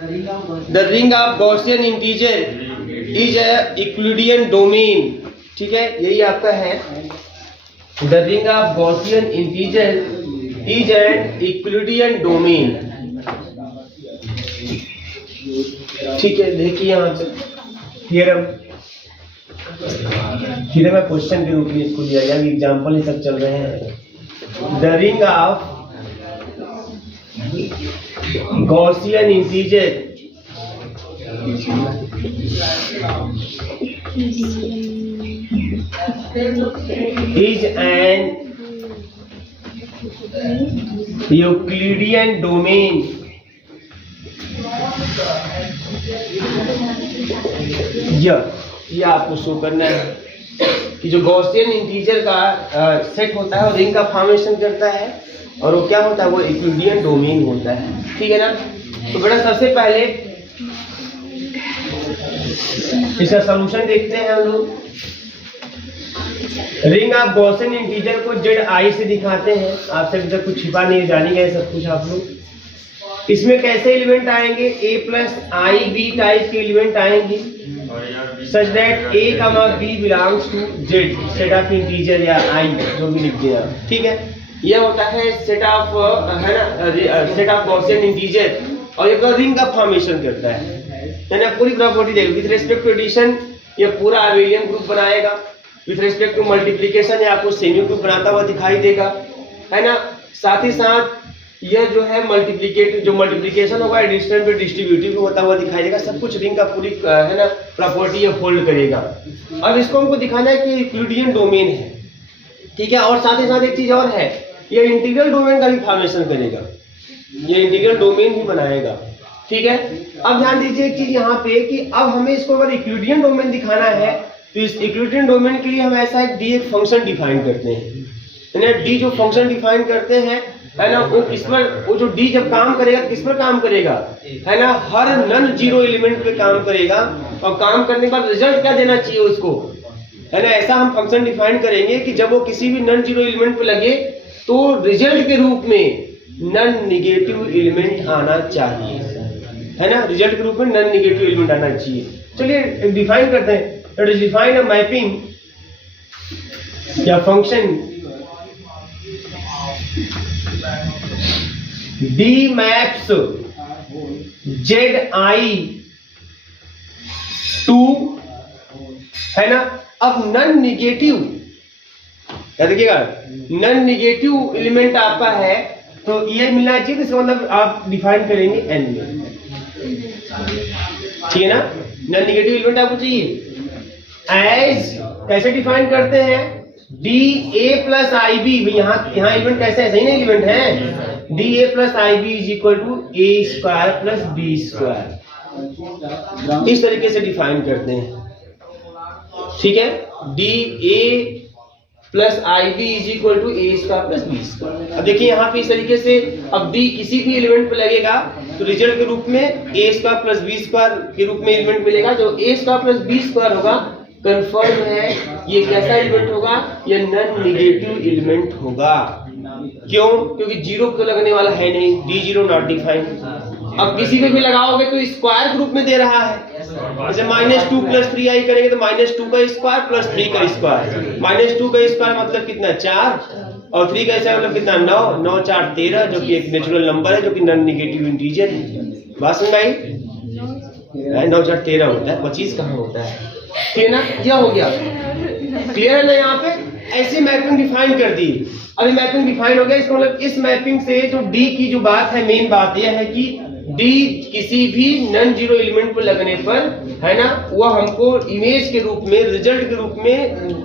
The ring of Gaussian integer is a Euclidean domain. ठीक है, यही आपका है। The ring of Gaussian integer is an Euclidean domain. ठीक है, देखिए यहाँ पे थ्योरम मैं क्वेश्चन के रूप में इसको दिया गया, एग्जाम्पल ही सब चल रहे हैं। The ring of Gaussian integer is an Euclidean domain ये आपको शो करना है कि जो गॉसियन इंटीजर का सेट होता है वो रिंग का फॉर्मेशन करता है, और वो क्या होता है, वो यूक्लिडियन डोमेन होता है। ठीक है ना। तो बेटा सबसे पहले इसका सॉल्यूशन देखते हैं हम लोग। रिंग ऑफ गॉसियन इंटीजर को जेड आई से दिखाते हैं। आपसे अभी तक कुछ छिपा नहीं, जानी गए सब कुछ आप लोग। इसमें कैसे एलिमेंट आएंगे, a plus i b type के एलिमेंट आएंगे, such that a comma b belongs to Z, set of integer या आई जो भी लिख दिया। ठीक है, यह होता है सेट ऑफ, है ना, सेट ऑफ गॉसियन इंटीजर, और ये रिंग का फॉर्मेशन करता है ना। पूरी प्रॉपर्टी देखो, विद रिस्पेक्ट टू एडिशन ये पूरा अबेलियन ग्रुप बनाएगा, विद रिस्पेक्ट टू मल्टीप्लिकेशन ये आपको सेमी ग्रुप बनाता हुआ दिखाई देगा, है ना। साथ ही साथ यह जो है मल्टीप्लिकेशन होगा एडिशन पे डिस्ट्रीब्यूटिव होता हुआ दिखाई देगा। सब कुछ रिंग का पूरी, है ना, प्रॉपर्टी ये होल्ड करेगा। अब इसको हमको दिखाना है कि यूक्लिडियन डोमेन है। ठीक है, और साथ ही साथ एक चीज और है, ये इंटीग्रल डोमेन का भी फॉर्मेशन करेगा, ये इंटीग्रल डोमेन भी बनाएगा। ठीक है, अब ध्यान दीजिए एक चीज यहाँ पे कि अब हमें इसको अगर यूक्लिडियन डोमेन दिखाना है तो इस यूक्लिडियन डोमेन के लिए हम ऐसा एक डी एक फंक्शन डिफाइन करते हैं। डी जो फंक्शन डिफाइन करते हैं, है ना, वो किस पर, वो जो डी जब काम करेगा किस पर काम करेगा, है ना, हर नन जीरो एलिमेंट पे काम करेगा, और काम करने के बाद रिजल्ट क्या देना चाहिए उसको, है ना। ऐसा हम फंक्शन डिफाइन करेंगे कि जब वो किसी भी नन जीरो एलिमेंट पे लगे तो रिजल्ट के रूप में नन निगेटिव एलिमेंट आना चाहिए, है ना, रिजल्ट के रूप में नन निगेटिव एलिमेंट आना चाहिए। चलिए डिफाइन करते हैं। It is define a mapping या function D maps ZI to, है ना। अब नन निगेटिव, क्या देखिएगा, नन निगेटिव एलिमेंट आपका है तो ये मिलना चाहिए, तो मतलब आप डिफाइन करेंगे N में। ठीक है ना, नन निगेटिव एलिमेंट आपको चाहिए। एज कैसे डिफाइन करते हैं, d a plus i b, यहाँ एलिमेंट कैसे है, सही ना एलिमेंट है, d a plus i b is equal to a square plus b square, इस तरीके से डिफाइन करते हैं। ठीक है, d a plus i b is equal to a square plus b square. अब देखिए यहाँ पे इस तरीके से, अब डी किसी भी एलिमेंट पे लगेगा तो रिजल्ट के रूप में ए स्क्वायर प्लस बी स्क्वायर के रूप में एलिमेंट मिलेगा। जो ए स्क्वायर प्लस बी स्क्वायर होगा कंफर्म है, ये कैसा एलिमेंट होगा, ये नन निगेटिव एलिमेंट होगा। क्यों, क्योंकि जीरो को लगने वाला है नहीं, डी जीरो नॉट डिफाइन। अब किसी पे भी लगाओगे तो स्क्वायर ग्रुप में दे रहा है, जैसे -2 + 3i करेंगे तो -2 का स्क्वायर प्लस 3 का स्क्वायर, -2 का स्क्वायर मतलब कितना 4, और 3 का स्क्वायर मतलब कितना 9, 9 4 13, जो कि एक नेचुरल नंबर है, जो कि नॉन नेगेटिव इंटीजर है। बात समझ आई, 9 4 13 होता है, 25 कहाँ होता है। ठीक है ना, यह हो गया, क्लियर है ना। यहाँ पे ऐसी मैपिंग डिफाइन कर दी। अभी मैपिंग डिफाइन हो गया, इसका मतलब इस मैपिंग से जो डी की जो बात है, मेन बात यह है कि डी किसी भी नन जीरो एलिमेंट पर लगने पर, है ना, वह हमको इमेज के रूप में, रिजल्ट के रूप में,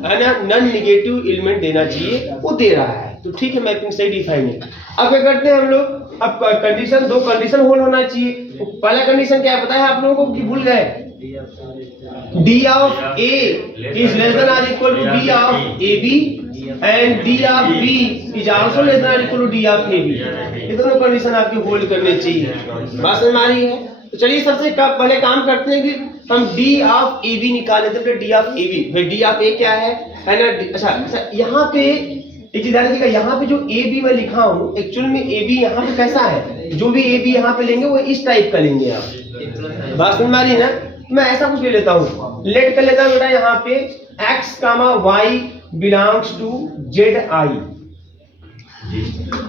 है ना, नन निगेटिव एलिमेंट देना चाहिए, वो दे रहा है। तो ठीक है, मैपिंग सही डिफाइन है। अब क्या करते हैं हम लोग, अब कंडीशन, दो कंडीशन होल्ड होना चाहिए। तो पहला कंडीशन क्या बताया आप लोगों को कि भूल गए, D of A is less than or equal to D of A B and D of B is also less than or equal to D of A B. ये दोनों कंडीशन आपकी होल्ड करनी चाहिए। बात समझ में आ रही है। तो चलिए सबसे पहले काम करते हैं कि हम डी ऑफ ए बी निकाल लेते हैं। डी ऑफ ए बी, भाई डी ऑफ ए क्या है ना। अच्छा यहाँ पे एक चीज ध्यान रखिएगा, यहाँ पे जो ए बी मैं लिखा हूँ एक्चुअल में ए बी यहाँ पे कैसा है, जो भी ए बी यहाँ पे लेंगे वो इस टाइप का लेंगे आप, बात समझ में आ रही है ना? मैं ऐसा कुछ ले लेता हूँ, लेट कर लेता हूँ बेटा यहाँ पे x, y belongs to ZI।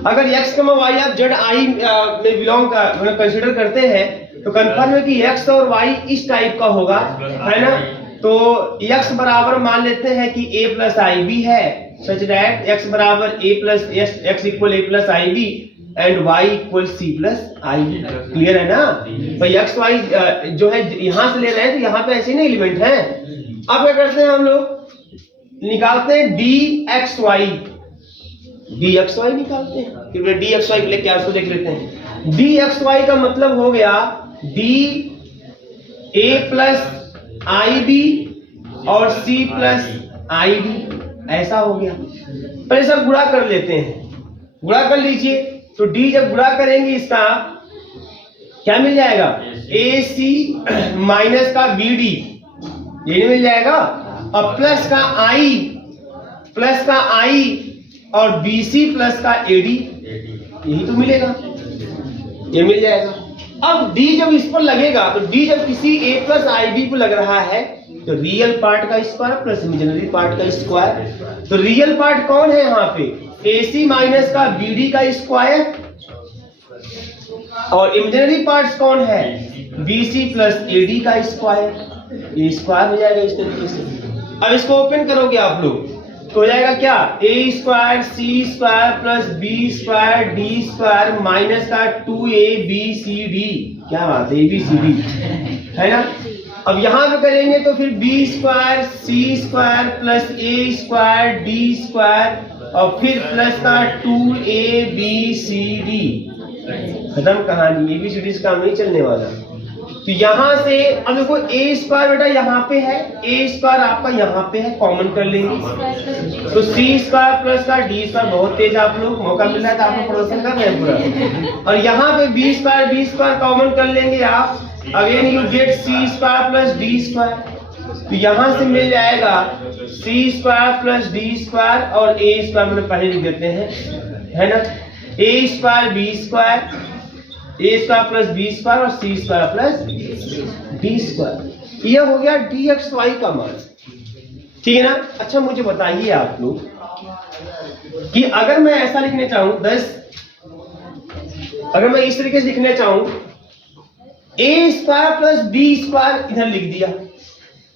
अगर x, y आप ZI में बिलोंग कंसिडर करते हैं तो कंफर्म है कि x और y इस टाइप का होगा, है ना? तो x बराबर मान लेते हैं कि a प्लस आई बी है, सच दैट x बराबर x equal a plus i b and y equal c plus i b. Clear है ना? तो x y जो है यहां से ले रहे हैं तो यहाँ पे ऐसे नहीं एलिमेंट है। अब क्या करते हैं हम लोग, निकालते हैं dxy निकालते हैं। फिर dxy के लिए क्या उसको देख लेते हैं। dxy का मतलब हो गया d a plus i b और c प्लस आई बी, ऐसा हो गया। पहले सब गुणा कर लेते हैं, गुणा कर लीजिए तो d जब गुणा करेंगे इसका क्या मिल जाएगा, ac माइनस का bd ये मिल जाएगा, और प्लस का i और bc प्लस का ad यही तो मिलेगा, ये मिल जाएगा। अब d जब इस पर लगेगा तो d जब किसी a प्लस आई बी को लग रहा है तो रियल पार्ट का स्क्वायर प्लस इमेजिनरी पार्ट का स्क्वायर। तो रियल पार्ट कौन है यहाँ पे, AC माइनस का BD का स्क्वायर, और इमेजिनरी पार्ट्स कौन है, BC प्लस AD का स्क्वायर। ये स्क्वायर हो जाएगा इस तरीके से। अब इसको ओपन करोगे आप लोग तो हो जाएगा क्या, a square c square plus b square d square minus का 2abcd। क्या बात है, ABCD है ना? अब यहाँ पे करेंगे तो फिर b square c square plus a square d square और फिर प्लस का 2abcd। खत्म कहानी, ABCD से काम नहीं चलने वाला। तो यहाँ से अब देखो a स्क्वायर बेटा यहाँ पे है, a स्क्वायर आपका यहाँ पे है, कॉमन कर लेंगे तो c स्क्वायर प्लस का d स्क्वायर। बहुत तेज आप लोग, मौका मिल रहा है तो आप लोग प्रोडक्शन कर रहे हैं पूरा। और यहाँ पे b स्क्वायर कॉमन कर लेंगे आप, again you get c square plus d square. तो यहाँ से मिल जाएगा c square plus d square और a स्क्वायर मतलब पहले लिख देते हैं, है ना? a square b square, a square plus b square और c square plus d square. यह हो गया dxy का मान, ठीक है ना? अच्छा मुझे बताइए आप लोग कि अगर मैं ऐसा लिखने चाहूं 10, अगर मैं इस तरीके से लिखने चाहूं a square plus b square, इधर लिख दिया,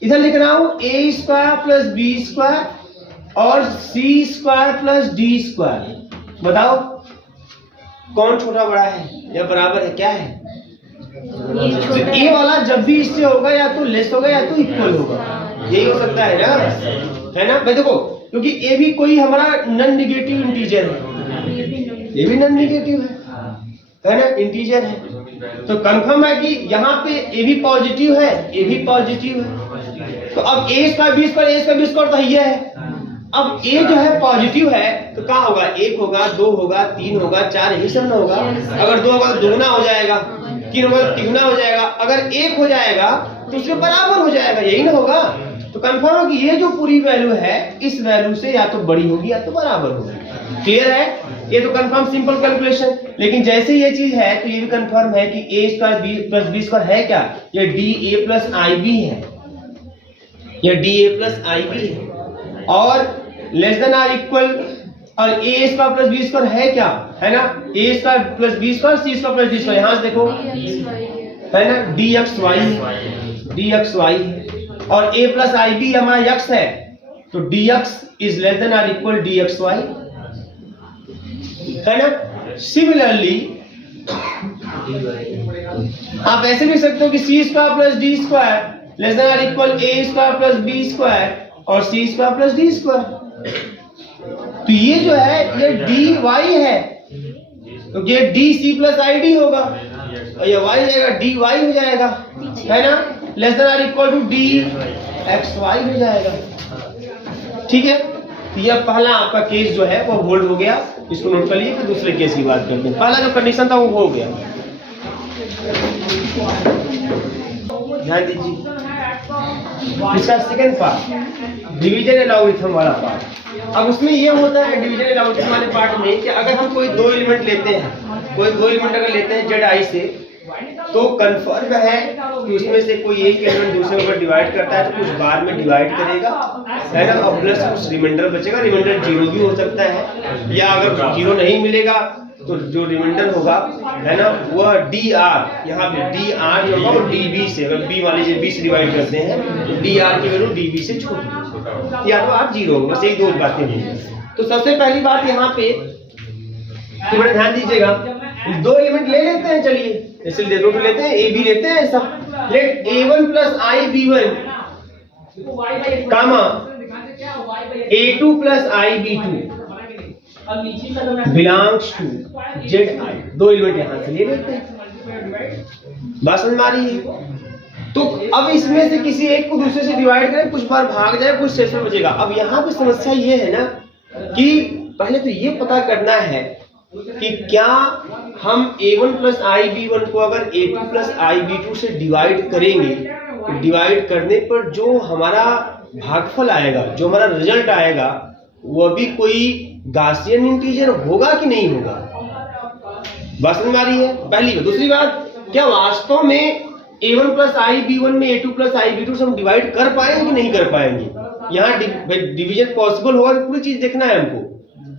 इधर लिख रहा हूं a square plus b square और c square plus d square. बताओ कौन छोटा बड़ा है या बराबर है, क्या है? तो ए वाला जब भी इससे होगा या तो लेस होगा या तो इक्वल होगा, यही हो सकता है ना, है ना भाई? देखो क्योंकि ए भी कोई हमारा नॉन नेगेटिव इंटीजर है, ये भी नॉन नेगेटिव है ना, इंटीजर है। तो कंफर्म है कि यहाँ पे ए भी पॉजिटिव है, ए भी पॉजिटिव है। तो अब ए स्क्वायर बी स्क्वायर तो ये है। अब a जो है पॉजिटिव है तो क्या होगा, 1 होगा, 2 होगा, 3 होगा, 4, यही सब ना होगा। अगर 2 होगा तो दुगना हो जाएगा, 3 होगा तो तिगुना हो जाएगा, अगर 1 हो जाएगा तो उसके बराबर हो जाएगा, यही ना होगा। तो कंफर्म है कि ये जो पूरी वैल्यू है इस वैल्यू से या तो बड़ी होगी या तो बराबर होगी। क्लियर है? ये तो कंफर्म सिंपल कैलकुलेशन। लेकिन जैसे ये चीज है तो ये भी कंफर्म है कि a square b plus b square है क्या, ये da प्लस ib है, ये da प्लस ib है। और लेस देन आर इक्वल और a square plus b square है क्या, है ना? a square plus b square c square plus d square, यहाँ से देखो है ना, dxy और a प्लस ib हमारा x है तो dx is less than or equal dxy, है ना? सिमिलरली आप ऐसे भी सकते हो कि c square plus d square less than or equal a square plus b square और c square plus d square. तो ये जो है ये dy है तो ये dc प्लस id होगा और ये y जाएगा dy हो जाएगा, है ना? Less than or equal to dxy हो जाएगा, ठीक है? तो यह पहला आपका केस जो है वो होल्ड हो गया, इसको नोट कर लीजिए। फिर दूसरे केस की बात करते हैं। पहला जो कंडीशन था वो हो गया, ध्यान दीजिए। इसका सेकंड पार्ट डिवीजन लॉगरिथम वाला पार्ट। अब उसमें ये होता है डिवीजन लॉगरिथम वाले पार्ट में कि अगर हम कोई दो एलिमेंट लेते हैं, कोई दो एलिमेंट अगर लेते हैं जेड आई से तो कंफर्म है कि उसमें से कोई एक एलिमेंट दूसरे को डिवाइड करता है तो कुछ बार में डिवाइड करेगा, है ना, और प्लस कुछ रिमाइंडर बचेगा। रिमाइंडर 0 भी हो सकता है, या अगर 0 नहीं मिलेगा तो जो रिमाइंडर होगा, है ना, वह dr, यहाँ पे dr जो होगा वो db से, अगर b वाले से b से डिवाइड करते हैं तो dr की वैल्यू db से छोटी, या तो आप 0 होगा। बस यही दो बातें हैं। तो सबसे पहली बात यहाँ पे थोड़ा ध्यान दीजिएगा, दो एलिमेंट ले लेते हैं, चलिए जैसे देखो तो लेते हैं, ए बी लेते हैं सब। Let a1 plus I b1 comma a2 plus I b2 belongs to zi। दो एलिमेंट यहां से ले लेते हैं, बात समझ में आ रही है। तो अब इसमें से किसी एक को दूसरे से डिवाइड करें, कुछ बार भाग जाए, कुछ शेष में बचेगा। अब यहाँ पे समस्या ये है ना कि पहले तो ये पता करना है कि क्या हम a1 प्लस आई b1 को अगर a2 प्लस आई b2 से डिवाइड करेंगे तो डिवाइड करने पर जो हमारा भागफल आएगा, जो हमारा रिजल्ट आएगा, वह भी कोई गॉसियन इंटीजर होगा कि नहीं होगा। बात समझ में आ रही है पहली बात। दूसरी बात, क्या वास्तव में a1 प्लस आई b1 में a2 प्लस आई b2 से हम डिवाइड कर पाएंगे कि नहीं कर पाएंगे। यहाँ डिवीजन पॉसिबल होगा कि पूरी चीज देखना है हमको,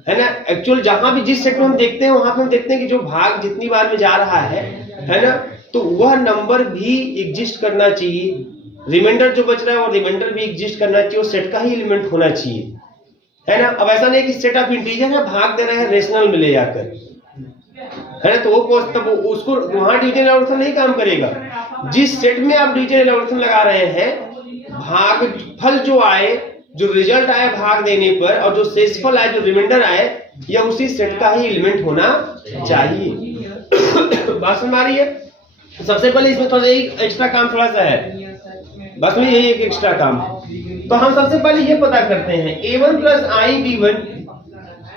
है ना। एक्चुअल जहां भी जिस सेट में हम देखते हैं वहां पे हम देखते हैं कि जो भाग जितनी बार में जा रहा है ना, तो वह नंबर भी एग्जिस्ट करना चाहिए, रिमाइंडर जो बच रहा है वो रिमाइंडर भी एग्जिस्ट करना चाहिए, उस सेट का ही एलिमेंट होना चाहिए, है ना। अब ऐसा नहीं कि सेट ऑफ इंटीजर है, भाग दे रहे हैं रेशनल में ले जाकर, है ना, तो वो तब उसको वहां डिवीजन एल्गोरिथम नहीं काम करेगा। जिस सेट में आप डिवीजन एल्गोरिथम लगा रहे हैं, भागफल जो आए, जो रिजल्ट आए भाग देने पर, और जो शेषफल आए, जो रिमाइंडर आए, यह उसी सेट का ही एलिमेंट होना चाहिए। बात समझ में आ रही है। सबसे पहले इसमें थोड़ा एक एक्स्ट्रा काम थोड़ा सा है, बस में यही एक एक्स्ट्रा काम। तो हम सबसे पहले ये पता करते हैं a1 प्लस आई b1,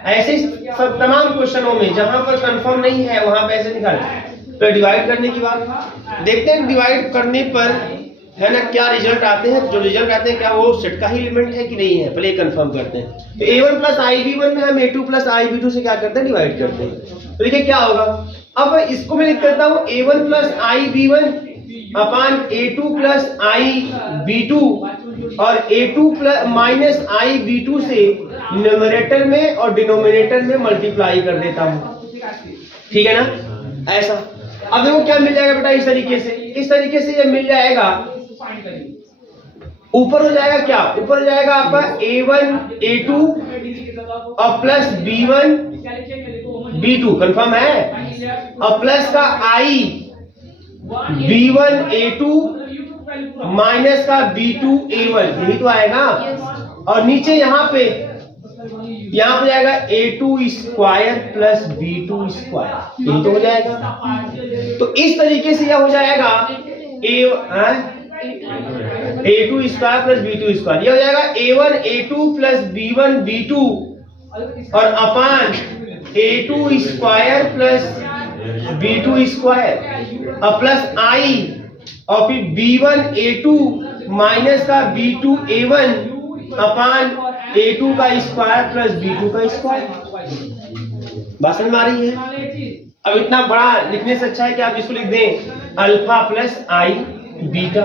ऐसे सब तमाम क्वेश्चनों में जहां पर कंफर्म नहीं है वहां पे ऐसे निकालते। तो डिवाइड करने की बात देखते हैं, डिवाइड करने पर, है ना, क्या रिजल्ट आते हैं। जो रिजल्ट आते हैं क्या वो सेट का ही एलिमेंट है कि नहीं है, पहले कंफर्म करते हैं। तो a1 प्लस आई b1 में हम a2 प्लस आई b2 से क्या करते हैं, डिवाइड करते हैं। तो देखिए क्या होगा। अब इसको मैं लिख करता हूं a1 प्लस आई b1 अपान a2 प्लस आई b2, और a2 प्लस माइनस आई b2 से न्यूमरेटर में और डिनोमिनेटर में मल्टीप्लाई कर देता हूं, ठीक है ना, ऐसा। अब देखो क्या मिल जाएगा बेटा, इस तरीके से ये मिल जाएगा। ऊपर हो जाएगा क्या, ऊपर हो जाएगा आपका a1 a2 और प्लस b1 b2, कंफर्म है, और प्लस का i b1 a2 माइनस का b2 a1, यही तो आएगा। और नीचे यहाँ पे जाएगा a2 square plus b2 square, यही तो हो जाएगा। तो इस तरीके से यह हो जाएगा a2 square plus b2 square, यह हो जाएगा a1 a2 plus b1 b2 और अपान a2 square plus b2 square और प्लस i, और फिर b1 a2 माइनस का b2 a1 अपान a2 का स्क्वायर प्लस b2 का स्क्वायर। बात समझ में आ रही है। अब इतना बड़ा लिखने से अच्छा है कि आप इसको लिख दें alpha plus I beta,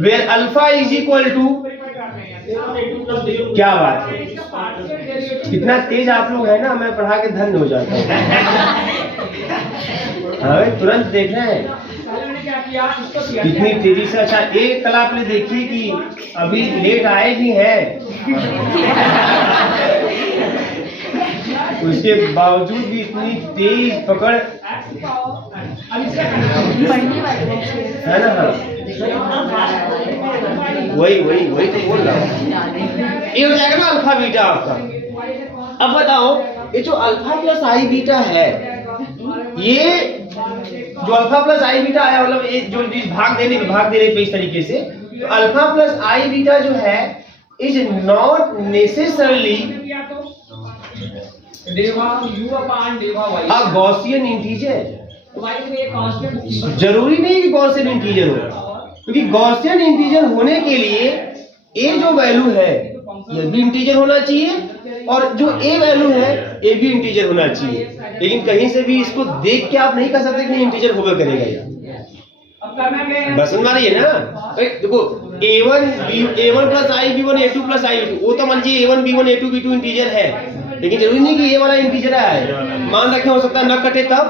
where alpha is equal to, क्या बात है, कितना तेज आप लोग है ना, मैं पढ़ा के धन्य हो जाता हूँ। तुरंत देख रहे हैं कितनी तेजी से। अच्छा एक कल आपने देखी कि अभी लेट आए भी हैं, उसके बावजूद भी इतनी तेज पकड़, है ना। वही तो बोल रहा हूँ। ये हो जाएगा ना अल्फा बीटा आपका। अब बताओ ये जो अल्फा प्लस आई बीटा है, ये जो अल्फा प्लस आई बीटा आया, मतलब ये जो भाग देने पे इस तरीके से, तो अल्फा प्लस आई बीटा जो है is not necessarily a Gaussian integer. जरूरी नहीं कि गॉसियन इंटीजर हो, क्योंकि गॉसियन इंटीजर होने के लिए ए जो वैल्यू है ये भी इंटीजर होना चाहिए, और जो ए वैल्यू है ए भी इंटीजर होना चाहिए। लेकिन कहीं से भी इसको देख के आप नहीं कह सकते कि इंटीजर होगा करेगा। बस समझ आ रही है ना? देखो A1 प्लस आई B1 A2 प्लस आई B2, वो तो मान लीजिए A1 B1 A2 B2 integer है, लेकिन जरूरी नहीं कि ये वाला इंटीजर है। मान रखें हो सकता है न कटे तब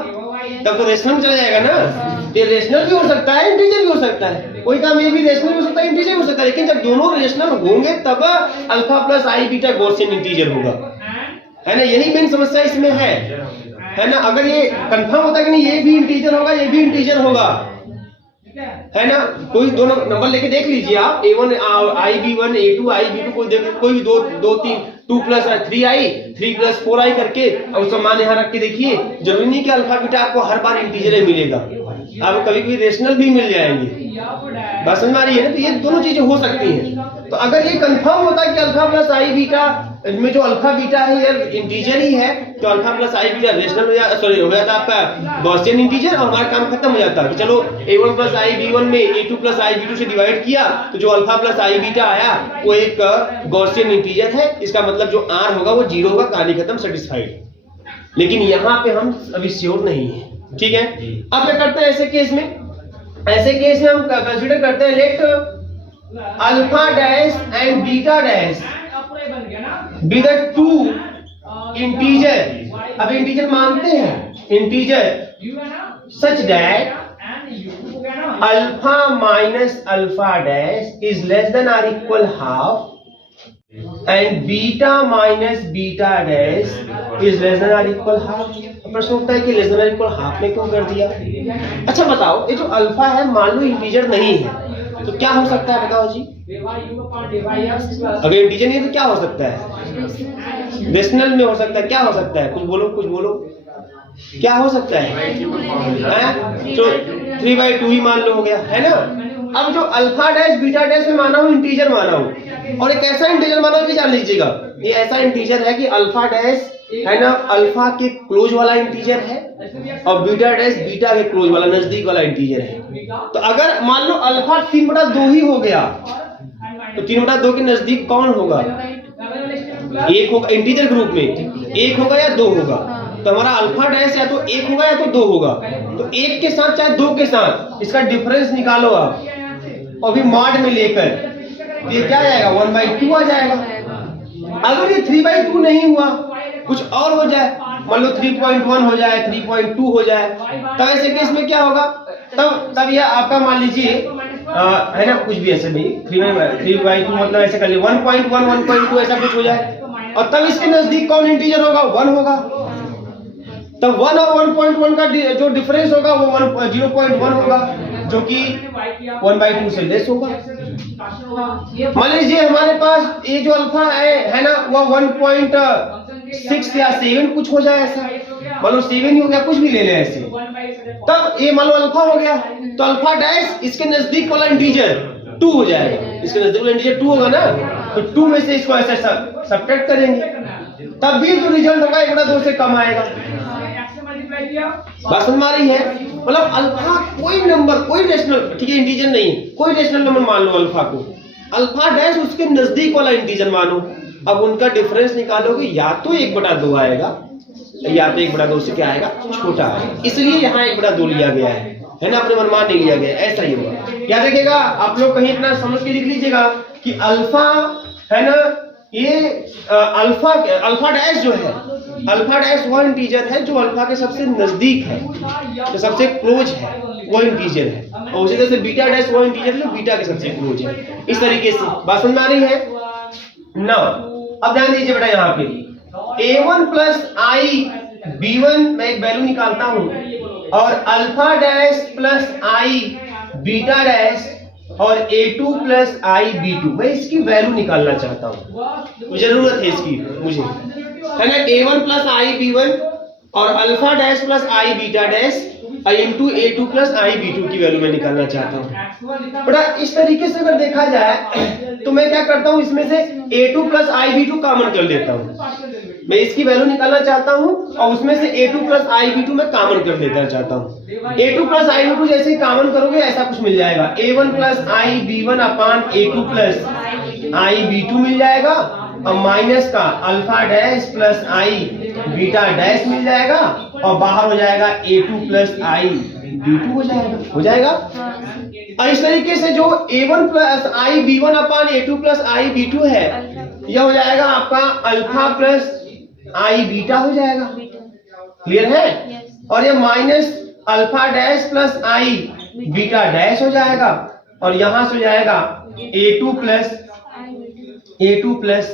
तो रेशनल में चला जाएगा ना। ये रेशनल भी हो सकता है, इंटीजर भी हो सकता है। कोई काम ये भी रेशनल भी हो सकता है, इंटीजर भी हो सकता है, लेकिन जब दोनों रेशनल होंगे तब अल्फा प्लस आई बीटा गॉसियन इंटीजर होगा, है ना? यही मेन समस्या इसमें है ना? अगर ये कंफर्म होता है कि नहीं ये भी इंटीजर होगा ये भी इंटीजर होगा, है ना? कोई दोनों नंबर लेके देख लीजिए आप, A1 IB1 A2 IB2 कोई भी दो तीन 2 प्लस 3i 3 प्लस 4i करके और उसका मान यहाँ रख के देखिए। जरूरी नहीं कि अल्फा बीटा आपको हर बार इंटीजर ही मिलेगा, आपको कभी कभी रेशनल भी मिल जाएंगे। बात समझ में आ रही है ना? तो ये दोनों चीजें हो सकती हैं। तो अगर ये कंफर्म होता है कि अल्फा प्लस आई बीटा में जो अल्फा बीटा है ये इंटीजर ही है, तो अल्फा प्लस आई बीटा रेशनल हो जाता आपका गॉसियन इंटीजर, और हमारा काम खत्म हो जाता है कि चलो A1 प्लस आई B1 में A2 प्लस आई B2 से डिवाइड किया तो जो अल्फा प्लस आई बीटा आया वो एक गॉसियन इंटीजर है, इसका मतलब जो R होगा वो 0 होगा, कहानी खत्म, सेटिस्फाइड। लेकिन यहाँ पे हम अभी श्योर नहीं है, ठीक है? अब क्या करते हैं ऐसे केस में हम कंसीडर करते हैं let alpha dash and beta dash be the two integer. अब इंटीजर मानते हैं integer such that alpha minus alpha dash is less than or equal half and beta minus beta dash is less than or equal half. प्रश्न उठता है कि less than or equal half में क्यों कर दिया? अच्छा बताओ, ये जो अल्फा है मान लो इंटीजर नहीं है तो क्या हो सकता है, बताओ जी? अगर इंटीजर नहीं है तो क्या हो सकता है? रेशनल में हो सकता है, क्या हो सकता है? कुछ बोलो क्या हो सकता है? तो 3/2 ही मान लो हो गया, है ना? अब जो अल्फा डैश बीटा डैश में माना हूं इंटीजर माना हूं, और एक ऐसा इंटीजर माना हूं कि जान लीजिएगा ये ऐसा इंटीजर है कि अल्फा डैश है ना अल्फा के क्लोज वाला इंटीजर है और बीटा डैश बीटा के क्लोज वाला नजदीक वाला इंटीजर है। तो अगर मान लो अल्फा 3/2 ही हो गया तो 3/2 के नजदीक कौन होगा? एक होगा इंटीजर ग्रुप में, एक होगा या 2 होगा। तो हमारा अल्फा डैश या तो 1 होगा या तो 2 होगा। तो 1 के साथ चाहे 2 के साथ इसका डिफरेंस निकालो आप, और भी मॉड में लेकर ये क्या आ जाएगा? 1/2 आ जाएगा। अगर ये 3/2 नहीं हुआ, कुछ और हो जाए, मान लो 3.1 हो जाए, 3.2 हो जाए, तब ऐसे केस में क्या होगा? तब यह आपका मान लीजिए है ना, कुछ भी ऐसे नहीं 3/2 मतलब ऐसे कर लिए 1.1 1.2 ऐसा कुछ हो जाए, और तब इसके नजदीक कौन इंटीजर होगा? 1 होगा। तब 1 और 1.1 का जो डिफरेंस होगा वो 0.1 होगा, जो कि 1/2 से लेस होगा। मान लीजिए हमारे पास ये जो अल्फा है ना वो 1.6 या 7 कुछ हो जाए, ऐसा मान लो 7 ही हो गया, कुछ भी ले लें ऐसे। तब ये मान लो अल्फा हो गया, तो अल्फा डैश इसके नजदीक वाला इंटीजर 2 हो जाएगा। इसके नजदीक वाला इंटीजर 2 होगा ना, तो 2 में से इसको ऐसे सब्ट्रैक्ट करेंगे, तब भी जो रिजल्ट होगा 1/2 से कम आएगा। बात समझ में आ रही है? मतलब अल्फा कोई नंबर, कोई रेशनल, ठीक है इंटीजर नहीं, कोई रेशनल नंबर मान लो अल्फा को, अल्फा डैश उसके नजदीक वाला इंटीजर मानो, अब उनका डिफरेंस निकालोगे या तो 1/2 आएगा या तो 1/2 से क्या आएगा? छोटा आएगा। इसलिए यहाँ 1/2 लिया गया है ना, अपने मनमान नहीं लिया गया, ऐसा ही होगा। याद रखिएगा, आप लोग कहीं इतना समझ के लिख लीजिएगा कि अल्फा है ना, ये अल्फा डैश जो है, अल्फा डैश वो इंटीजर है जो अल्फा के सबसे नजदीक है, जो सबसे क्लोज है वो इंटीजर है, और उसी तरह से बीटा डैश वो इंटीजर है जो बीटा के सबसे क्लोज है। इस तरीके से बात समझ में आ रही है ना? अब ध्यान दीजिए बेटा, यहाँ पे A1 प्लस आई B1 मैं एक वैल्यू निकालता हूं, और अल्फा डैश प्लस आई बीटा डैश और A2 प्लस आई B2 मैं इसकी वैल्यू निकालना चाहता हूं, जरूरत है इसकी मुझे, है ना? A1 प्लस आई B1 और अल्फा डैश प्लस आई beta dash into A2 plus आई B2 की वैल्यू मैं निकालना चाहता हूँ। बड़ा इस तरीके से अगर देखा जाए तो मैं क्या करता हूँ, इसमें से A2 प्लस आई B2 कॉमन कर लेता हूँ। मैं इसकी वैल्यू निकालना चाहता हूँ और उसमें से A2 प्लस आई B2 मैं कॉमन कर देना चाहता हूँ। A2 प्लस आई B2 जैसे ही कॉमन करोगे ऐसा कुछ मिल जाएगा, A1 प्लस आई B1 अपान A2 प्लस आई B2 मिल जाएगा, और माइनस का अल्फा डैश प्लस आई बीटा डैश मिल जाएगा, और बाहर हो जाएगा A2 प्लस आई B2 हो जाएगा। और इस तरीके से जो a1 प्लस आई b1 अपान a2 प्लस आई b2 है, यह हो जाएगा आपका अल्फा प्लस आई बीटा हो जाएगा। क्लियर है? और ये माइनस अल्फा डैश प्लस आई बीटा डैश हो जाएगा, और यहां से हो जाएगा a2 प्लस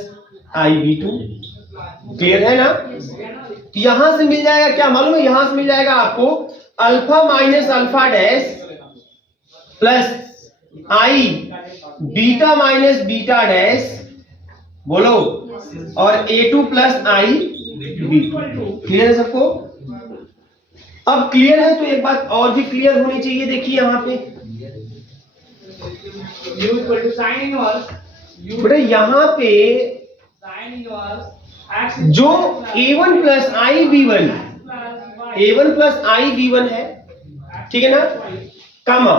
आई b2। क्लियर है ना? तो यहां से मिल जाएगा क्या मालूम है? यहां से मिल जाएगा आपको alpha minus alpha dash plus आई बीटा माइनस बीटा डैश, बोलो, और a2 प्लस आई b2। क्लियर है सबको? अब क्लियर है तो एक बात और भी क्लियर होनी चाहिए। देखिए यहाँ पे बेटा, यहाँ पे जो a1 प्लस आई b1, a1 प्लस आई b1 है, ठीक है ना, कमा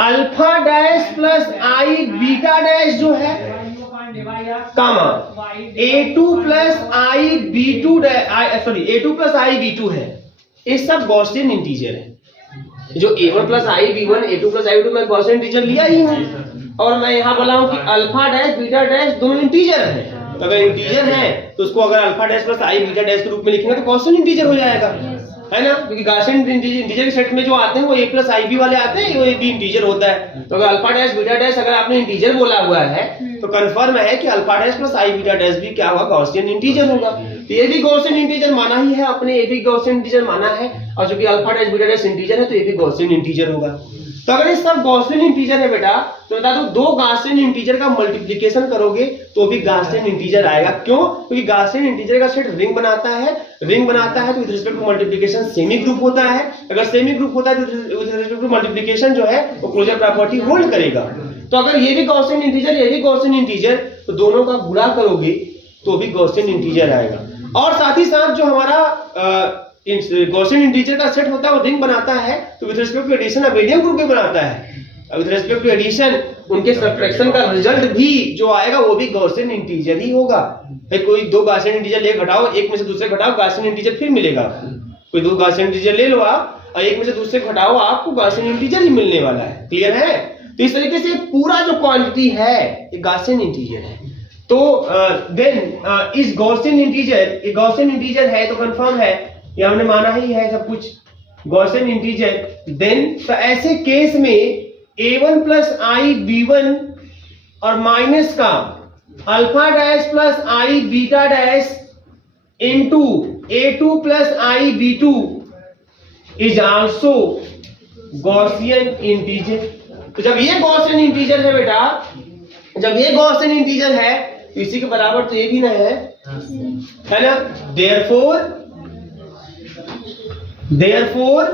अल्फा डैश प्लस आई बीटा डैश जो है, कमा a2 प्लस आई b2 a2 प्लस आई b2 है। ये सब गॉसियन इंटीजर है। जो a1 प्लस आई b1, a2 प्लस आई b2 मैं गॉसियन इंटीजर लिया ही हूं, और मैं यहां बोला हूं कि अल्फा डैश बीटा डैश दोनों इंटीजर है। तो अगर इंटीजर है तो उसको अगर अल्फा डैश प्लस आई बीटा डैश के रूप में लिखेंगे तो गॉसियन इंटीजर हो जाएगा, है ना? क्योंकि गॉसियन इंटीजर के सेट में जो आते हैं वो a प्लस आई बी वाले आते हैं, वो भी इंटीजर होता है। तो अगर अल्फा डैश बीटा डैश अगर आपने इंटीजर बोला हुआ है तो कंफर्म है कि अल्फा डैश प्लस आई बीटा डैश भी क्या होगा? गॉसियन इंटीजर होगा। तो ये भी गॉसियन इंटीजर माना ही है अपने, ये भी गॉसियन इंटीजर माना है, और जो कि alpha dash beta dash integer है तो ये भी गॉसियन इंटीजर होगा। तो अगर ये सब गॉसियन इंटीजर है बेटा, तो बता दो दो गॉसियन इंटीजर का मल्टीप्लिकेशन करोगे तो भी गॉसियन इंटीजर आएगा। क्यों? क्योंकि गॉसियन इंटीजर का सेट रिंग बनाता है, रिंग बनाता है तो with respect to multiplication semi group होता है। अगर सेमी ग्रुप होता है तो विद रिस्पेक्ट टू मल्टीप्लिकेशन जो है वो क्लोजर प्रॉपर्टी होल्ड करेगा। तो अगर ये भी गॉसियन इंटीजर, ये भी गॉसियन इंटीजर, तो दोनों का गुणा करोगे तो भी गॉसियन इंटीजर आएगा। और साथ ही साथ जो हमारा गॉसियन इंटीजर का सेट होता है वो रिंग बनाता है तो with respect to addition abelian group के बनाता है। विद रिस्पेक्ट टू एडिशन उनके सब्ट्रैक्शन का रिजल्ट भी जो आएगा वो भी गॉसियन इंटीजर ही होगा। कोई दो गॉसियन इंटीजर ले घटाओ, एक में से दूसरे घटाओ, गॉसियन इंटीजर फिर मिलेगा। कोई दो गॉसियन इंटीजर ले लो आप और एक में से दूसरे घटाओ, आपको गॉसियन इंटीजर ही मिलने वाला है। क्लियर है? तो इस तरीके से पूरा जो क्वांटिटी है ये गॉसियन इंटीजर है। तो देन इस गॉसियन इंटीजर, ये गॉसियन इंटीजर है तो कंफर्म है, ये हमने माना ही है सब कुछ गॉसियन इंटीजर। देन तो ऐसे केस में a1 प्लस आई b1 और माइनस का alpha dash plus I beta dash into a2 plus I b2 is also Gaussian integer. तो जब ये गॉसियन इंटीजर है बेटा, जब ये गॉसियन इंटीजर है तो इसी के बराबर तो ये भी ना है ना? Therefore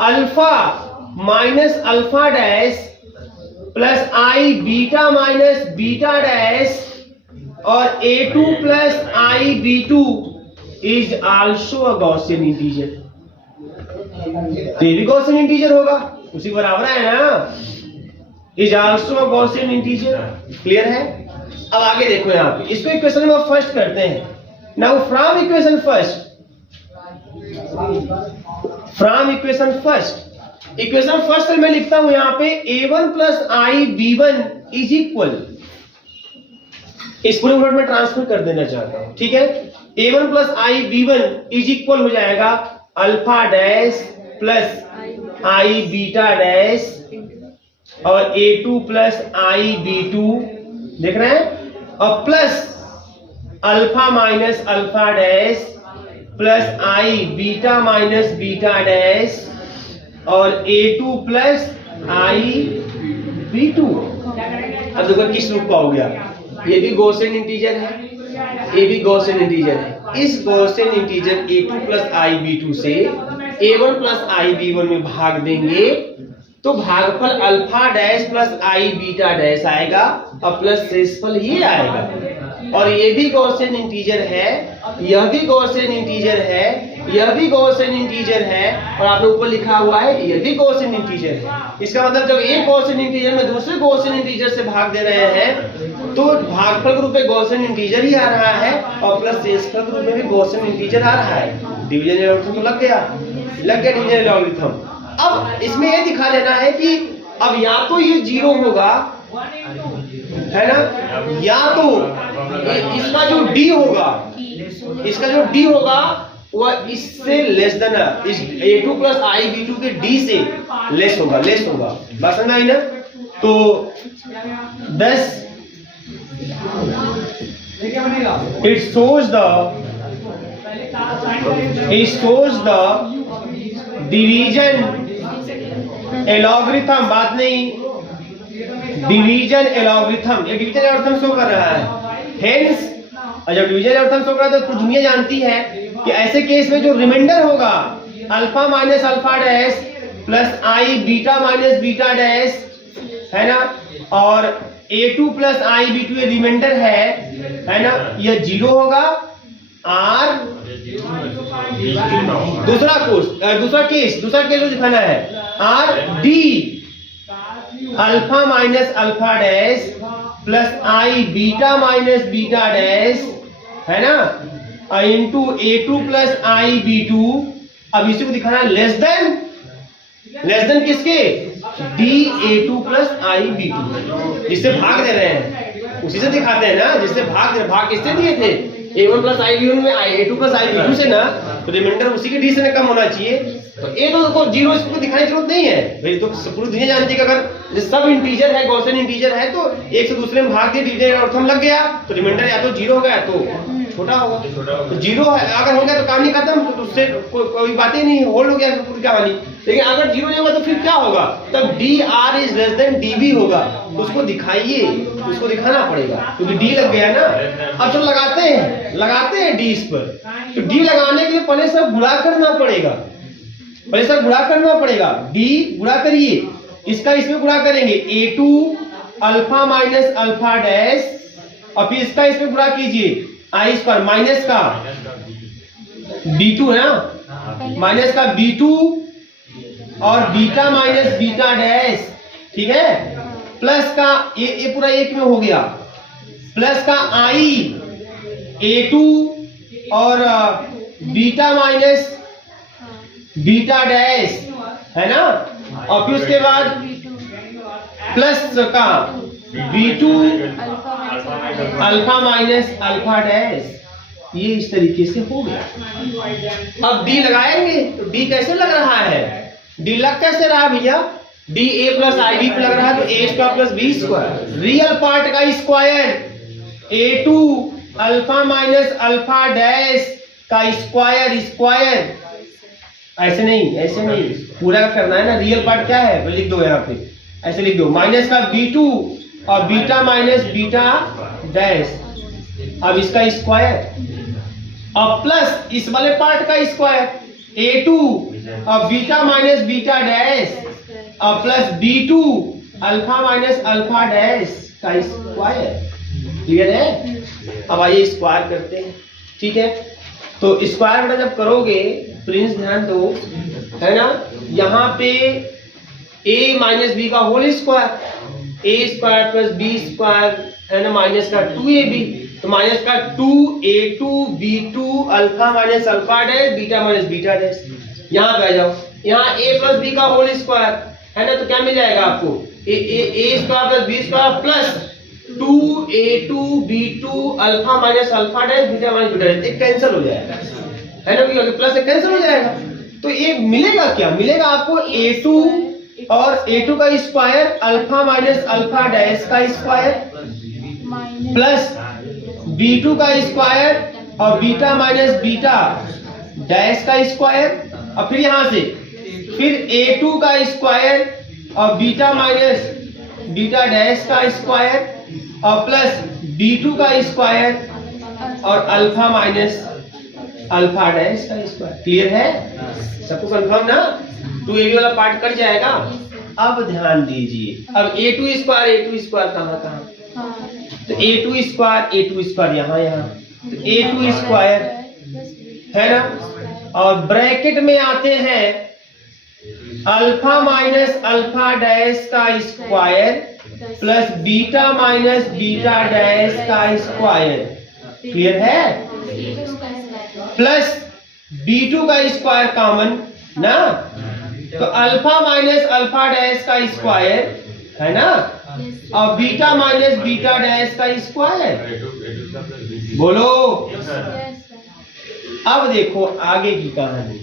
alpha minus alpha dash plus आई बीटा माइनस बीटा डैश और a2 plus I b2 is also a Gaussian integer. तो ये भी गॉसियन इंटीजर होगा, उसी बराबर है ना? Is also a Gaussian integer. Clear है? अब आगे देखो यहाँ पे इसको इक्वेशन में फर्स्ट करते हैं। Now from equation first, equation first मैं लिखता हूं यहाँ पे a1 plus I b1 is equal, इस पूरे वर्ड में ट्रांसफर कर देना चाहता हूं, ठीक है? a1 plus I b1 is equal हो जाएगा अल्फा डैश प्लस आई बीटा डैश और a2 प्लस आई b2, देख रहे हैं, और plus alpha minus alpha dash plus आई बीटा माइनस बीटा डैश और a2 प्लस आई b2। अब देखो किस रूप का हो गया? ये भी गॉसियन इंटीजर है, ये भी गॉसियन इंटीजर है। इस गॉसियन इंटीजर a2 प्लस आई b2 से a1 प्लस आई b1 में भाग देंगे तो भागफल अल्फा डैश प्लस आई बीटा डैश आएगा और प्लस शेषफल ये आएगा। और ये भी गॉसियन इंटीजर है, यह भी गॉसियन इंटीजर है, यह भी गॉसियन इंटीजर है, और आपने ऊपर लिखा हुआ है यह भी गॉसियन इंटीजर है। इसका मतलब जब एक गॉसियन इंटीजर में दूसरे गॉसियन इंटीजर से भाग दे रहे हैं तो भागफल के रूप में गॉसियन इंटीजर ही आ रहा है और प्लस शेषफल के रूप में भी गॉसियन इंटीजर आ रहा है। डिवीजन एल्गोरिथम तो लग गया डिवीजन एल्गोरिथम। अब इसमें ये दिखा देना है कि अब या तो ये 0 होगा, है ना, या तो इसका जो D होगा, इसका जो D होगा वह इससे लेस देन इस A2 प्लस IB2 के D से लेस होगा, बात समझ आई ना। तो 10 it shows the division algorithm, बात नहीं, डिवीजन एलॉगरिथम, ये डिवीजन एलॉगरिथम शो कर रहा है। हेंस जब डिवीजन एलॉगरिथम शो कर रहा है तो दुनिया जानती है कि ऐसे केस में जो रिमाइंडर होगा alpha minus alpha dash plus आई बीटा माइनस बीटा डैश, है ना, और A2 प्लस IB2 ये रिमाइंडर है ना, यह 0 होगा। और दूसरा केस जो दिखाना है R D alpha minus alpha dash plus I beta minus beta dash, है ना, इंटू A2 प्लस IB2। अब इसी को दिखाना है लेस देन किसके, DA2 प्लस IB2, जिससे भाग दे रहे हैं उसी से दिखाते हैं ना, जिससे भाग किससे दिए थे, A1 प्लस IB1 में A2 प्लस IB2 से ना, तो रिमाइंडर उसी के D से ना कम होना चाहिए। तो ये तो 0 इसको दिखाने की जरूरत नहीं है भाई, तो पूरी दुनिया जानती है कि अगर सब इंटीजर है, गॉसियन इंटीजर है, तो एक से दूसरे में भाग दिए, डिवीजन एलॉगरिथम लग गया, तो रिमाइंडर या तो 0 होगा या तो छोटा होगा। तो 0 अगर हो गया तो कहानी खत्म, तो उससे कोई बात ही नहीं, होल्ड हो गया पूरी कहानी। लेकिन अगर 0 नहीं होगा तो फिर क्या होगा, तब DR is less then DB होगा, तो उसको दिखाइए, उसको दिखाना पड़ेगा क्योंकि D लग गया ना। अब तो लगाते हैं D इस पर, तो D लगाने के लिए पहले सब गुणा करना पड़ेगा, D गुणा करिए, इसका इसमें गुणा करेंगे A2 alpha minus alpha dash, और फिर इसका इसमें गुणा कीजिए I स्क्वायर माइनस का B2 है ना, माइनस का B2 और बीटा माइनस बीटा डैश, ठीक है, प्लस का ये पूरा एक में हो गया, प्लस का I A2 और बीटा माइनस बीटा डैश, है ना, और फिर उसके बाद प्लस का B2 alpha minus alpha dash, ये इस तरीके से हो गया। अब D लगाएंगे तो D कैसे लग रहा है, D लग कैसे रहा है भैया, DA प्लस IB लग रहा है, तो A square plus B square, real part का square A2 alpha minus alpha dash का स्क्वायर, ऐसे नहीं पूरा करना है ना, रियल पार्ट क्या है लिख दो यहाँ पे, ऐसे लिख दो, माइनस का B2 और बीटा माइनस बीटा डैश, अब इसका स्क्वायर, और प्लस इस वाले पार्ट का स्क्वायर A2 और बीटा माइनस बीटा डैश, और plus B2 alpha minus alpha dash का स्क्वायर। क्लियर है। अब आइए स्क्वायर करते हैं, ठीक है। तो स्क्वायर बेटा जब करोगे प्लीज ध्यान दो, है ना, यहाँ पे a माइनस बी का whole square, a square plus b square, है ना, माइनस का 2ab, तो माइनस का 2a2 b2 alpha minus alpha dash beta minus beta dash. यहाँ पे आ जाओ, यहाँ a प्लस b का होल स्क्वायर, है ना, तो क्या मिल जाएगा आपको, a square plus b square plus 2a2 b2 alpha minus alpha dash beta minus beta dash, एक कैंसिल हो जाएगा, है ना, क्योंकि प्लस एक कैंसिल हो जाएगा। तो ये मिलेगा क्या, मिलेगा आपको a2 और a2 का square alpha minus alpha dash का स्क्वायर प्लस b2 का स्क्वायर और बीटा माइनस बीटा डैश का स्क्वायर, और फिर यहां से फिर a2 का स्क्वायर और बीटा माइनस बीटा डैश का स्क्वायर और प्लस b2 का स्क्वायर और अल्फा माइनस अल्फा डैश का स्क्वायर। क्लियर है, सबको कंफर्म ना, 2ab वाला पार्ट कट जाएगा। अब ध्यान दीजिए, अब a2 स्क्वायर कहाँ, तो a2 स्क्वायर यहाँ, तो a2 स्क्वायर, है ना, और ब्रैकेट में आते हैं अल्फा माइनस अल्फा डैश का square plus beta minus beta dash का स्क्वायर। क्लियर है, प्लस b2 का स्क्वायर कॉमन ना, तो अल्फा माइनस अल्फा डैश का स्क्वायर है ना, और बीटा माइनस बीटा डैश का स्क्वायर। बोलो। अब देखो आगे की कहानी।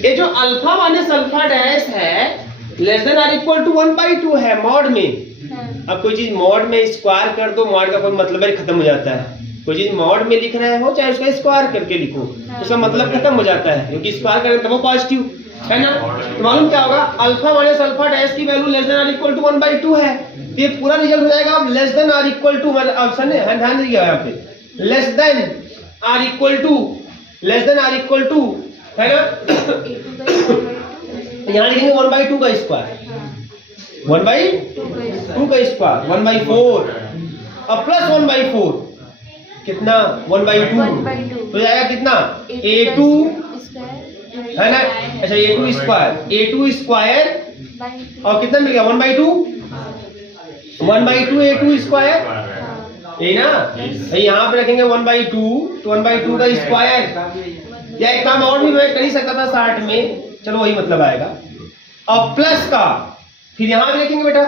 ये जो अल्फा माइनस अल्फा डैश है less than or equal to 1/2 है मॉड में। अब कोई चीज मॉड में स्क्वायर कर दो, मॉड का मतलब है खत्म हो जाता है। कोई चीज मॉड में लिख रहे हो चाहे उसका स्क्वायर करके लिखो, उसका मतलब खत्म हो जाता है, क्योंकि स्क्वायर करेंगे तब वो पॉजिटिव है ना। तो मालूम क्या होगा, अल्फा माइनस अल्फा डैश की value less than or equal to 1/2 है। ये पूरा रिजल्ट हो जाएगा less than or equal to, मतलब ऑप्शन है, ध्यान दीजिएगा यहाँ पे less than or equal to, less than or equal to है ना। यहाँ लिखेंगे 1/2 का स्क्वायर, 1/2 का स्क्वायर 1/4 और प्लस 1/4 कितना 1/2 तो जाएगा कितना a2 है ना। अच्छा a2 स्क्वायर और कितना मिल गया 1/2 a2 स्क्वायर है ना। यहाँ पे रखेंगे 1/2 तो 1/2 का स्क्वायर, या एक काम और भी मैं कर ही सकता था 60 में, चलो वही मतलब आएगा। और प्लस का फिर यहाँ भी लिखेंगे बेटा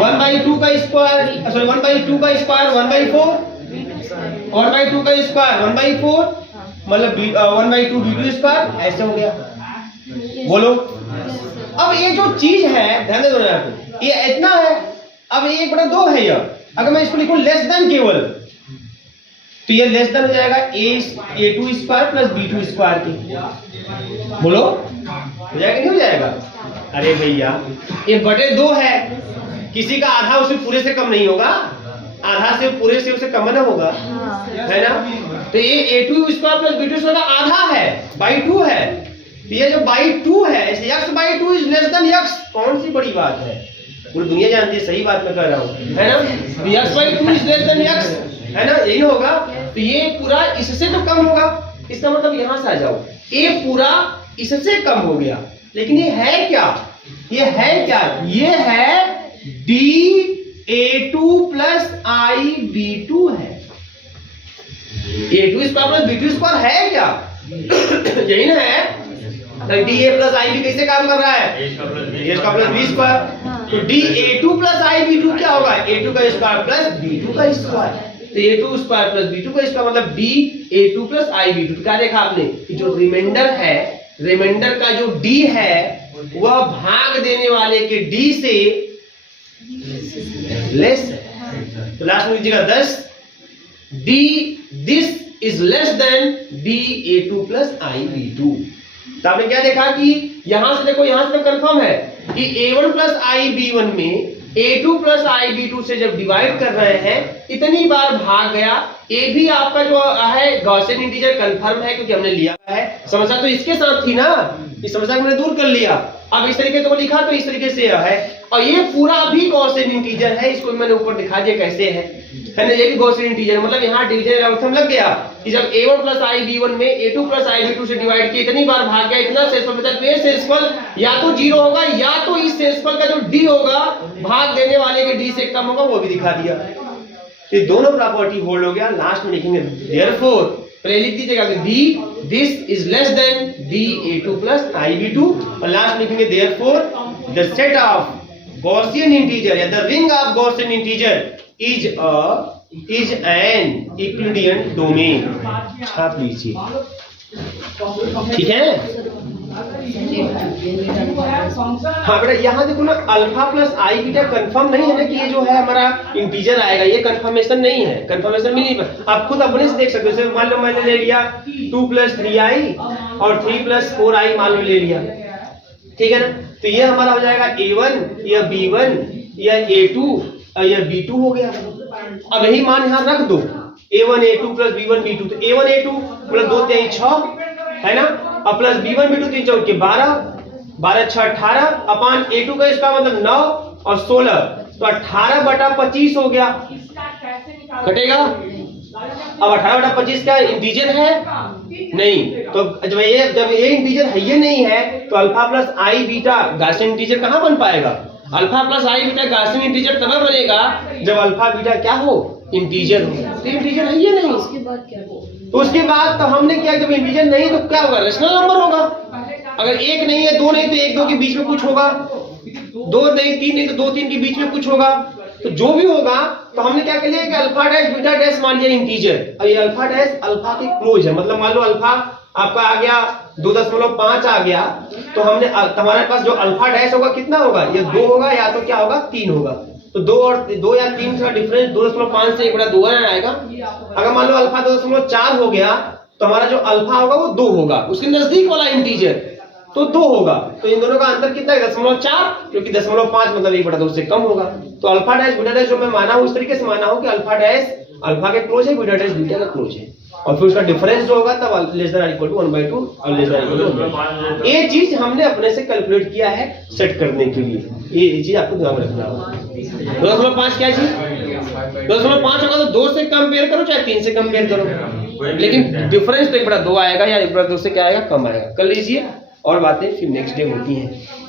1/2 का स्क्वायर, सॉरी 1/2 का स्क्वायर 1/4, 1/2 का स्क्वायर 1/4 मतलब 1/2 b2 स्क्वायर, ऐसे हो गया। बोलो। अब ये जो चीज है ध्यान दे दो यहाँ पे, ये इतना है, अब 1/2 है यह। अगर मैं इसको लिखूं लेस देन केवल, तो ये लेस देन हो जाएगा a2 square plus b2 square की। बोलो हो जाएगा नहीं हो जाएगा? अरे भैया ये 2 है, किसी का आधा उससे पूरे से कम नहीं होगा, आधा से पूरे से उससे कम ना होगा है ना। तो ये a2 square plus b2 square का आधा है, by2 है। तो ये जो by2 है, x/2 is less then x, कौन सी बड़ी बात है, पूरी दुनिया जानती है, सही बात मैं कह रहा हूँ है ना। x/2 is less then x है ना, यही होगा। तो ये पूरा इससे तो कम होगा, इसका मतलब यहां से आ जाओ, ये पूरा इससे कम हो गया। लेकिन ये है क्या, ये है क्या, ये है dA2 प्लस IB2 है। a2 square plus b2 square है क्या, यही ना है। तो dA प्लस IB कैसे काम कर रहा है, a का प्लस b स्क्वायर। तो dA2 प्लस IB2 क्या होगा, a2 का स्क्वायर प्लस b2 का स्क्वायर। तो a2 स्क्वायर प्लस b2 का स्क्वायर मतलब dA2 प्लस IB2। क्या देखा आपने कि जो रिमाइंडर है, रिमाइंडर का जो d है वह भाग देने वाले के d से लेस है। तो लास्ट में लीजिएगा 10 d this is less than dA2 plus IB2। तो आपने क्या देखा कि यहां से देखो, यहां से कंफर्म है कि a1 प्लस IB1 में a2 प्लस IB2 से जब डिवाइड कर रहे हैं इतनी बार भाग गया। ए भी आपका जो है गॉसियन इंटीजर कंफर्म है क्योंकि हमने लिया है। समस्या तो इसके साथ थी ना, इस समस्या को मैंने दूर कर लिया। अब इस तरीके से लिखा तो इस तरीके से है, और ये पूरा भी गॉसियन इंटीजर है, इसको मैंने ऊपर दिखा दिया कैसे है ना। ये भी गॉसियन इंटीजर मतलब यहाँ डिवीजन एल्गोरिथम लग गया कि जब a1 प्लस IB1 में a2 प्लस IB2 से डिवाइड किया, इतनी बार भाग गया, इतना शेषफल बचा, तो ये शेषफल या तो 0 होगा या तो इस शेषफल का जो d होगा भाग देने वाले के d से कम होगा, वो भी दिखा दिया। ये दोनों प्रॉपर्टी होल्ड हो गया। लास्ट में लिखेंगे देयरफॉर, पहले लिख दीजिएगा कि d this is less than dA2 plus IB2, और लास्ट में लिखेंगे therefore the set of Gaussian integer या the ring of Gaussian integer is an Euclidean domain. छाप लीजिए, ठीक है। हाँ बेटा यहाँ देखो ना, अल्फा प्लस आई बीटा कंफर्म नहीं है ना कि ये जो है हमारा इंटीजर आएगा, ये कंफर्मेशन नहीं है, कंफर्मेशन मिल नहीं पाए। आप खुद अपने से देख सकते हो। जैसे मान लो मैंने ले लिया 2 प्लस 3i और 3 प्लस 4i मान लो ले लिया, ठीक है ना। तो ये हमारा हो जाएगा a1 या b1 या a2 या b2 हो गया। अब यही मान यहाँ रख दो, a1 a2 plus b1 b2, तो a1 a2 प्लस 2 3 6 है ना, और प्लस b1 b2 3 4 के 12, 12 6 18 अपान a2 का इसका मतलब 9 और 16, तो 18/25 हो गया, कटेगा। अब 18/25 क्या इंटीजर है? नहीं। तो जब ये इंटीजर है, ये नहीं है, तो अल्फा प्लस आई बीटा गॉसियन इंटीजर कहाँ बन पाएगा? अल्फा प्लस आई बीटा गॉसियन इंटीजर तब बनेगा जब अल्फा बीटा क्या हो, इंटीजर हो। तो इंटीजर है ये नहीं, उसके बाद क्या हो? तो उसके बाद तो हमने क्या, जब इंटीजर नहीं तो क्या होगा, रेशनल नंबर होगा। अगर 1 नहीं है, 2 नहीं, तो 1 2 के बीच में कुछ होगा, 2 नहीं, 3 नहीं, तो 2 3 के बीच में कुछ होगा। तो जो भी होगा, तो हमने क्या कर लिया कि अल्फा डैश बीटा डैश मान लिया इंटीजर। अब ये अल्फा डैश अल्फा के क्लोज है, मतलब मान लो अल्फा आपका आ गया 2.5 आ गया, तो हमने तुम्हारे पास जो अल्फा डैश होगा कितना होगा, ये 2 होगा या तो क्या होगा 3 होगा। तो 2 या 3 का डिफरेंस 2.5 से 1/2 आएगा। अगर मान लो अल्फा 2.4 हो गया, तो हमारा जो अल्फा होगा वो 2 होगा, उसके नजदीक वाला इंटीजर तो 2 होगा। तो इन दोनों का अंतर कितना है 0.4, क्योंकि 0.5 मतलब 1/2 से कम होगा। तो अल्फा डैश बीटा डैश जो मैं माना हूं, इस तरीके से माना हूं कि अल्फा डैश अल्फा के क्लोज है, बीटा डैश बीटा का क्लोज है, और फिर उसका डिफरेंस जो होगा तब लेस देन इक्वल टू 1/2 और लेस देन इक्वल टू 1/2। ये चीज हमने अपने से कैलकुलेट किया है सेट करने के लिए, ये चीज आपको ध्यान रखना होगा। 2.5 क्या चीज 2.5 होगा, तो 2 से कंपेयर करो चाहे 3 से कंपेयर करो, लेकिन डिफरेंस तो 1/2 आएगा या 1/2 से क्या आएगा कम आएगा। कर लीजिए और बातें फिर नेक्स्ट डे होती हैं।